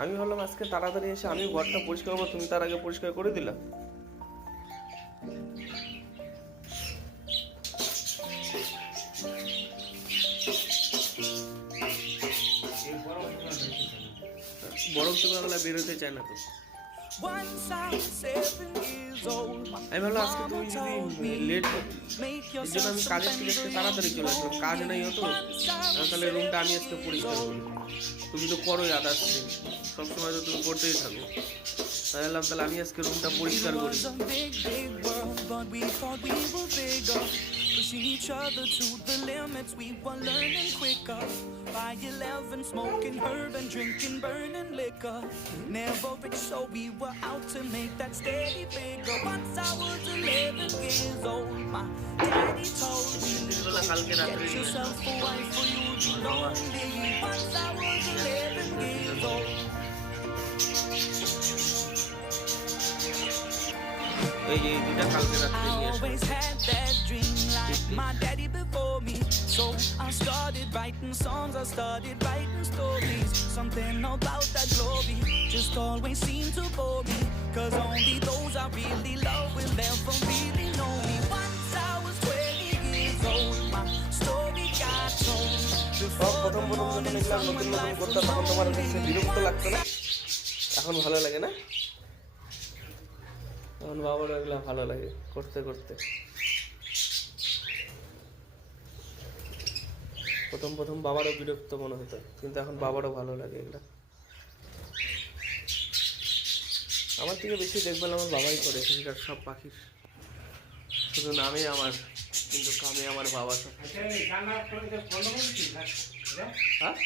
আমি ভাবলাম আজকে তাড়াতাড়ি এসে আমি ঘরটা পরিষ্কার করবো, তুমি তার আগে পরিষ্কার করে দিলা। বরফ চোখা বেরোতে চায় না তো। আমি ভাবলাম আজকে তুমি যদি লেট এর জন্য আমি কাজের থেকে আজকে তাড়াতাড়ি চলে আসলাম, কাজ নাই হতো তাহলে রুমটা আমি আজকে পরিষ্কার করি। তুমি তো করোই আদার্স দিন, সবসময় তো তুমি করতেই থাকো, তাই ভাবলাম তাহলে আমি আজকে রুমটা পরিষ্কার করি। Pushing each other to the limits, we were learning quicker. By 11, smoking herb and drinking burning liquor. Never rich, so we were out to make that steady figure. Once I was 11 years old, my daddy told me, get yourself a wife or you'll be lonely. Once I was 11 years old. I always had that dream like my daddy before me. So I started writing songs, I started writing stories. Something about that glory just always seemed to bore me. Cause only those I really love will ever really know me. Once I was 20 years old, my story got told. Before the morning sun when life was lonely. এখন ভালো লাগে না? এখন বাবার এগুলো ভালো লাগে করতে করতে। প্রথম প্রথম বাবারও বিরক্ত মনে হতো, কিন্তু এখন বাবারও ভালো লাগে এগুলো। আমার থেকে বেশি দেখভাল আমার বাবাই করে এখানকার সব পাখির, শুধু নামে আমার, কিন্তু কামে আমার বাবা সব। হ্যাঁ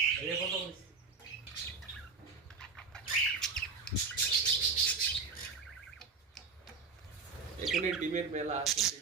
এখানে ডিমের মেলা আছে।